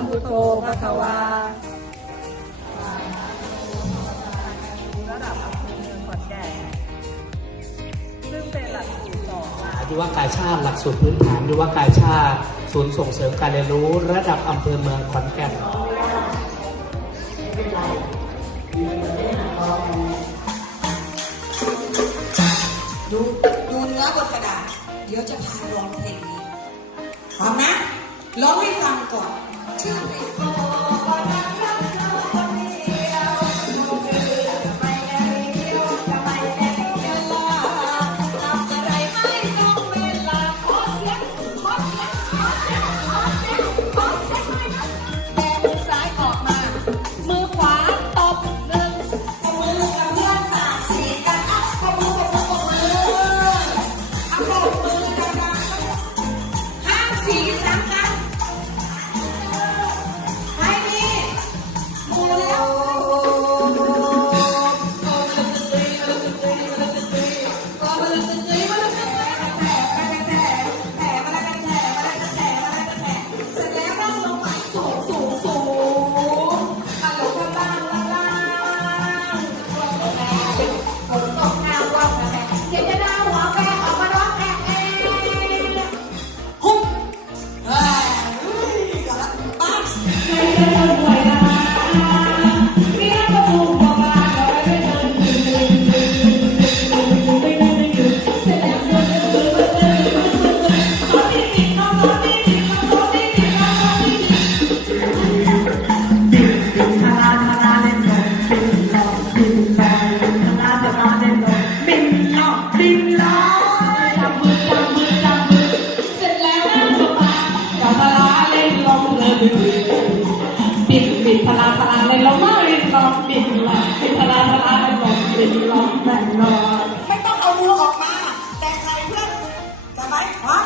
มพุทโธพะคะวาระดับอำเภอเมืองขอนแก่นซึ่งเป็นหลักสูตรสองมายุวกาชาติหลักสูตรพื้นฐานยุวกาชาติ ศูนย์ส่งเสริมการเรียนรู้ระดับอำเภอเมืองขอนแก่นดูดูเนื้อบนกระดาษเดี๋ยวจะพาร้องเพลงนี้ พร้อมนะร้องให้ฟังก่อนชื่อเพล ๆห้ เสร็จแล้วนั่งลงมาจับพลาเล่นลองเลยบิดบิดพลาพลาเล่นลงมาเล่นลงบิดลงบิดพลาพลาเล่นลงบิดลองแบ่งลองไม่ต้องเอามือออกมา แต่ใครเพื่อนจำไหมฮะ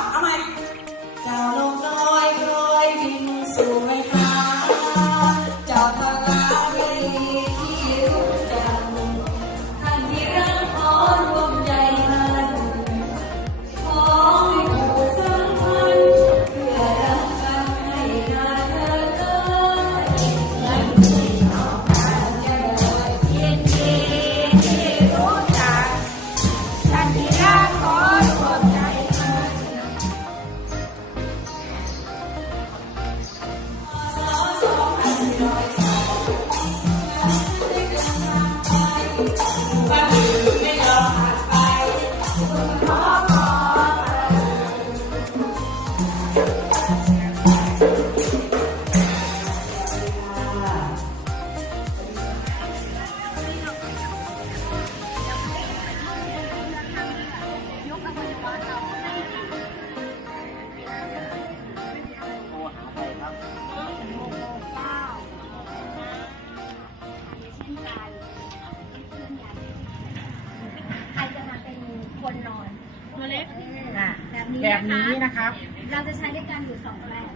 ตัวเล็กอะแบบนี้แบบนี้นะครับ เราจะใช้ด้วยกันอยู่สองแรง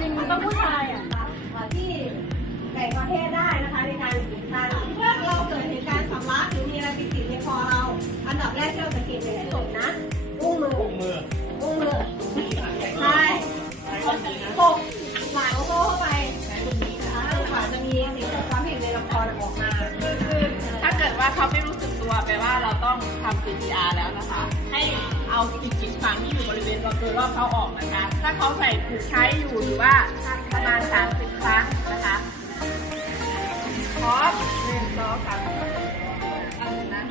จริงต้องผู้ชายอะที่แบ่งประเภทได้นะคะในการการเมื่อเราเกิดเหตุการณ์สำลักหรือมีอะไรติดๆในคอเรา อันดับแรกที่เราจะเก็บในศพนะอุ้งมืออุ้งมืออุ้งมือใช่ตกหลังโซ่เข้าไปนะคะจนกว่าจะมีสิ่งที่ความเห็นในละครออกมาถ้า ทำ CPR แล้วนะคะ ให้เอาอีกจิตฝังที่อยู่บริเวณโดยรอบเขาออกนะคะ ถ้าเขาใส่ถูกใช้อยู่หรือว่าประมาณ 30 ครั้งนะคะพร้อมหนึ่งสองสามอันนั้น